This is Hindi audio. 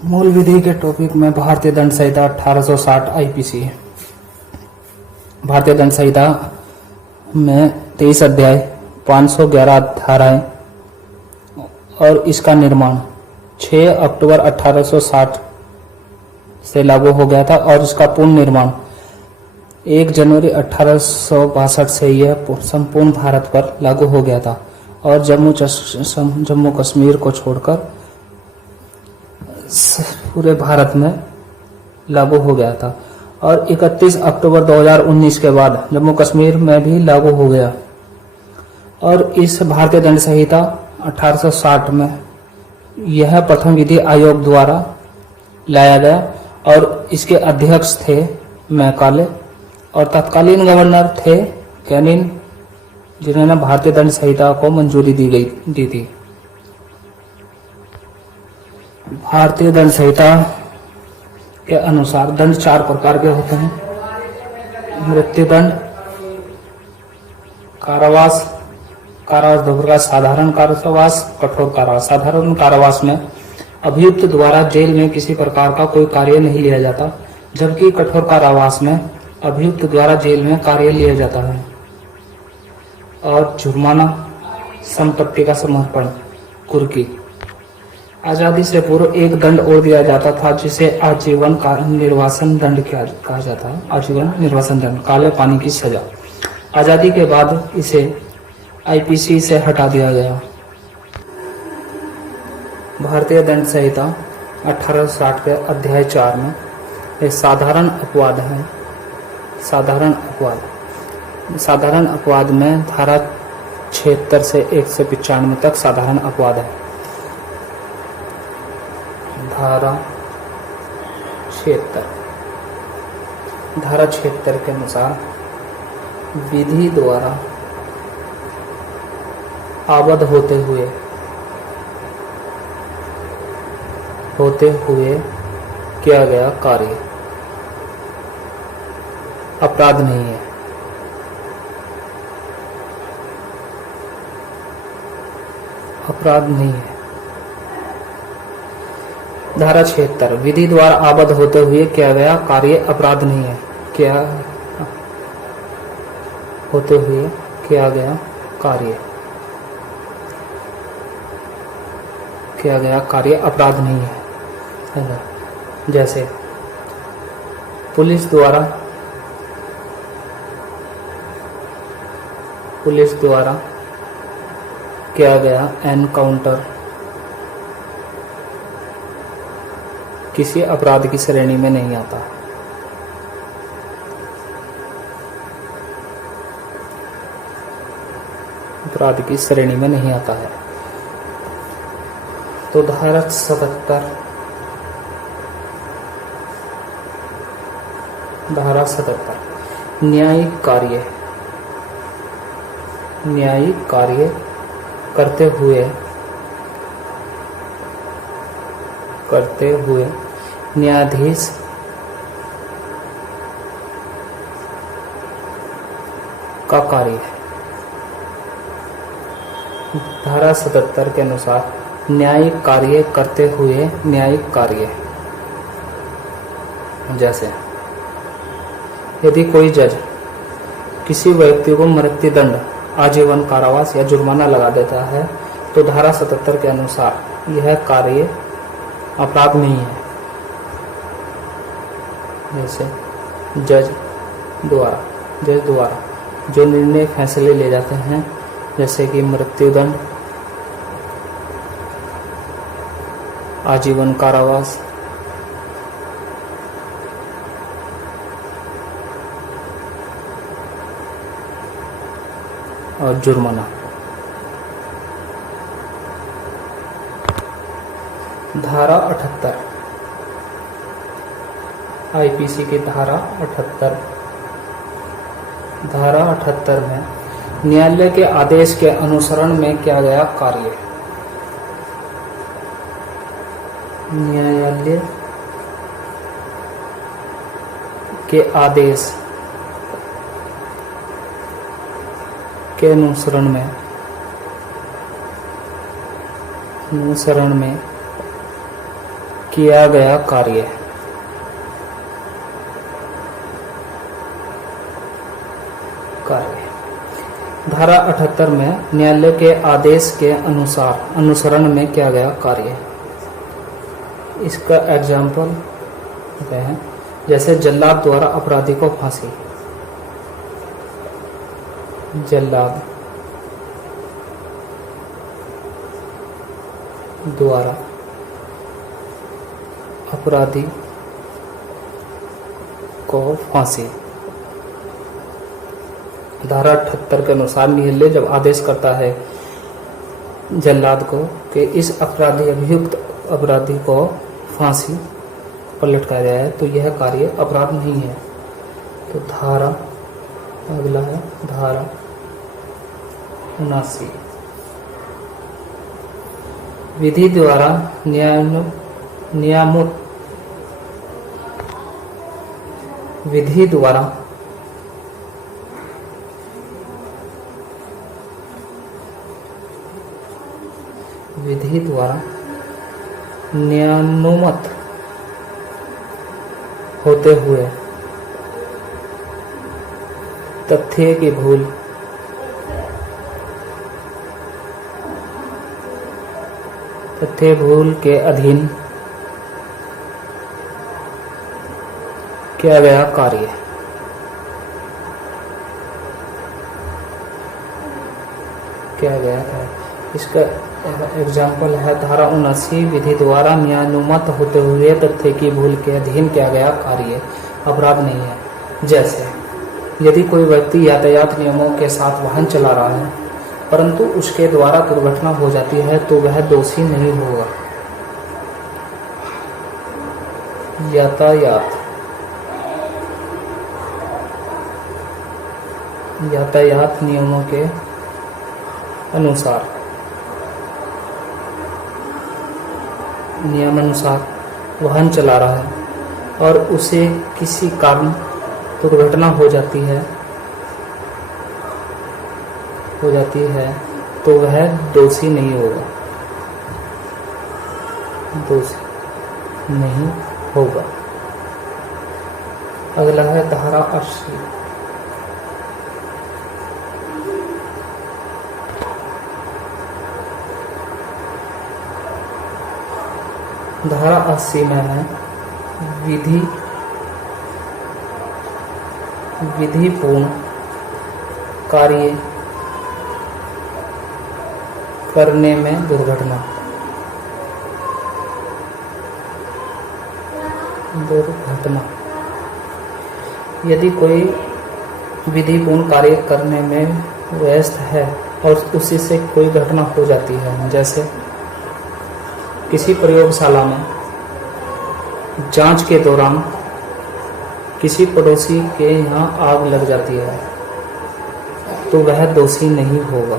मूल विधि के टॉपिक में भारतीय दंड संहिता 1860 आईपीसी है। भारतीय दंड संहिता में 23 अध्याय, 511 धाराएं और इसका निर्माण 6 अक्टूबर 1860 से लागू हो गया था और इसका पूर्ण निर्माण 1 जनवरी 1862 से यह संपूर्ण भारत पर लागू हो गया था और जम्मू कश्मीर को छोड़कर पूरे भारत में लागू हो गया था और 31 अक्टूबर 2019 के बाद जम्मू कश्मीर में भी लागू हो गया। और इस भारतीय दंड संहिता 1860 में यह प्रथम विधि आयोग द्वारा लाया गया और इसके अध्यक्ष थे मैकाले और तत्कालीन गवर्नर थे कैनिन, जिन्होंने भारतीय दंड संहिता को मंजूरी दी थी। भारतीय दंड संहिता के अनुसार दंड 4 प्रकार के होते हैं। मृत्युदंड, कारावास, कारावास 2 प्रकार, साधारण कारावास, कठोर कारावास। साधारण कारावास में अभियुक्त द्वारा जेल में किसी प्रकार का कोई कार्य नहीं लिया जाता, जबकि कठोर कारावास में अभियुक्त द्वारा जेल में कार्य लिया जाता है। और जुर्माना, संपत्ति का समर्पण, कुर्की। आजादी से पूर्व एक दंड और दिया जाता था जिसे आजीवन निर्वासन दंड कहा जाता है। आजीवन निर्वासन दंड, काले पानी की सजा। आजादी के बाद इसे आईपीसी से हटा दिया गया। भारतीय दंड संहिता 1860 के अध्याय 4 में एक साधारण अपवाद है। साधारण अपवाद में धारा 76 से 195 तक साधारण अपवाद है। धारा 76 के अनुसार विधि द्वारा आबद्ध होते हुए किया गया कार्य अपराध नहीं है। अपराध नहीं है। धारा 76 विधि द्वारा आबद्ध होते हुए किया गया कार्य अपराध नहीं है। क्या होते हुए किया गया अपराध नहीं है। जैसे पुलिस द्वारा किया गया एनकाउंटर किसी अपराध की श्रेणी में नहीं आता। अपराध की श्रेणी में नहीं आता है। तो धारा 77 न्यायिक कार्य करते हुए न्यायाधीश का कार्य है। धारा 77 के अनुसार न्यायिक कार्य करते हुए न्यायिक कार्य, जैसे यदि कोई जज किसी व्यक्ति को मृत्युदंड, आजीवन कारावास या जुर्माना लगा देता है तो धारा 77 के अनुसार यह कार्य अपराध नहीं है। जैसे जज द्वारा जो निर्णय फैसले ले जाते हैं, जैसे कि मृत्युदंड, आजीवन कारावास, और जुर्माना। धारा 78 आईपीसी की धारा 78 में न्यायालय के आदेश के अनुसरण में किया गया कार्य। न्यायालय के आदेश के अनुसरण में किया गया कार्य। धारा 78 में न्यायालय के आदेश के अनुसार अनुसरण में किया गया कार्य। इसका एग्जाम्पल है जैसे जल्लाद द्वारा अपराधी को फांसी। जल्लाद द्वारा अपराधी को फांसी। धारा 78 के अनुसार न्यायालय जब आदेश करता है जल्लाद को कि इस अभियुक्त अपराधी को फांसी पर लटकाया जाए है तो यह कार्य अपराध नहीं है। तो अगला है धारा 79। विधि द्वारा विधि द्वारा न्यायानुमत होते हुए तथ्य की भूल के अधीन किया गया कार्य। किया गया है। इसका एग्जाम्पल है धारा 79। विधि द्वारा न्यायानुमत होते हुए तथ्य की भूल के अधीन किया गया कार्य अपराध नहीं है। जैसे यदि कोई व्यक्ति यातायात नियमों के साथ वाहन चला रहा है परंतु उसके द्वारा दुर्घटना हो जाती है तो वह दोषी नहीं होगा। यातायात नियमों के नियमानुसार वाहन चला रहा है और उसे किसी कारण दुर्घटना हो जाती है तो वह दोषी नहीं होगा। अगला है धारा 80। धारा 80 में है विधिपूर्ण कार्य करने में दुर्घटना। यदि कोई विधिपूर्ण कार्य करने में व्यस्त है और उसी से कोई घटना हो जाती है, जैसे किसी प्रयोगशाला में जांच के दौरान किसी पड़ोसी के यहाँ आग लग जाती है तो वह दोषी नहीं होगा।